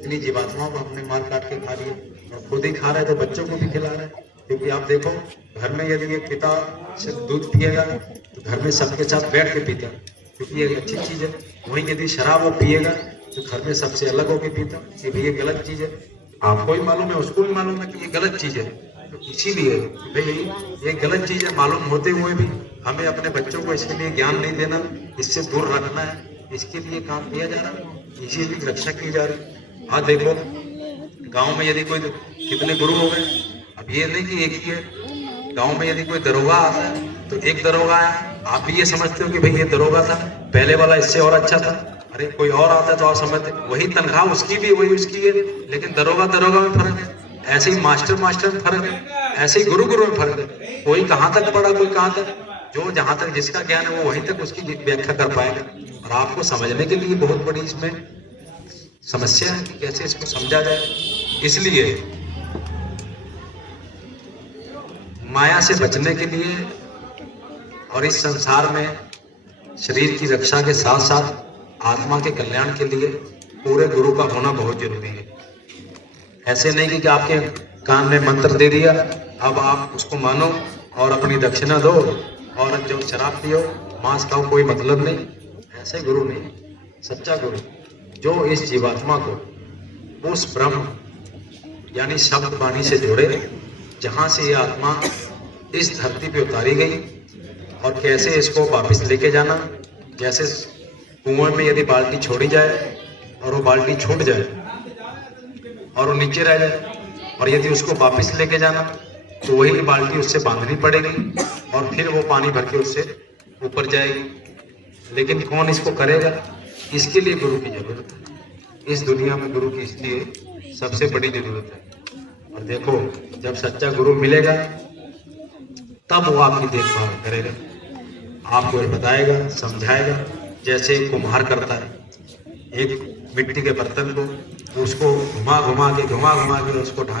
इतनी जीवात्माओं को हमने मार काट के खा लिया और खुद ही खा रहे तो बच्चों को भी खिला रहे हैं। क्योंकि आप देखो घर में यदि एक पिता से दूध पिएगा तो घर में सबके साथ बैठ के पीता, क्योंकि ये एक अच्छी चीज है। वहीं यदि शराब वो पिएगा तो घर में सबसे अलग होकर पीता, कि भाई ये गलत चीज है। आपको ही मालूम है, उसको भी मालूम है कि ये गलत चीज है। तो इसीलिए भाई ये गलत चीज है मालूम होते हुए भी हमें अपने बच्चों को इसके लिए ज्ञान नहीं देना, इससे दूर रखना है, इसके लिए काम किया जा रहा है, इसीलिए रक्षा की जा रही। हाँ देखो गांव में यदि कोई, कितने गुरु हो गए, अब ये नहीं कि एक ही है। गांव में यदि कोई दरोगा आता है तो एक दरोगा है, आप भी ये समझते हो कि भाई ये दरोगा था, पहले वाला इससे और अच्छा था। अरे कोई और आता है तो आप समझते वही तनख्वाह उसकी भी वही उसकी है, लेकिन दरोगा दरोगा में फर्क है। ऐसे ही मास्टर मास्टर में फर्क है, ऐसे ही गुरु गुरु में फर्क है। कोई कहाँ तक पढ़ा, कोई कहाँ तक, जो जहां तक जिसका ज्ञान है वो वहीं तक उसकी व्याख्या कर पाएगा। और आपको समझने के लिए बहुत बड़ी इसमें समस्या है कि कैसे इसको समझा जाए। इसलिए माया से बचने के लिए और इस संसार में शरीर की रक्षा के साथ साथ आत्मा के कल्याण के लिए पूरे गुरु का होना बहुत जरूरी है। ऐसे नहीं कि आपके कान में मंत्र दे दिया अब आप उसको मानो और अपनी दक्षिणा दो और जो शराब पियो मांस खाओ, कोई मतलब नहीं। ऐसे गुरु नहीं, सच्चा गुरु जो इस जीवात्मा को उस ब्रह्म यानी शब्द वाणी से जोड़े, जहां से ये आत्मा इस धरती पे उतारी गई और कैसे इसको वापस लेके जाना। जैसे कुएं में यदि बाल्टी छोड़ी जाए और वो बाल्टी छूट जाए और वो नीचे रह जाए, और यदि उसको वापस लेके जाना तो वही बाल्टी उससे बांधनी पड़ेगी और फिर वो पानी भर के उससे ऊपर जाएगी। लेकिन कौन इसको करेगा? इसके लिए गुरु की जरूरत है। इस दुनिया में गुरु की इसलिए सबसे बड़ी जरूरत है। और देखो जब सच्चा गुरु मिलेगा तब वो आपकी देखभाल करेगा, आपको बताएगा, समझाएगा। जैसे कुम्हार करता है एक मिट्टी के बर्तन को, उसको घुमा घुमा के उसको ढांचा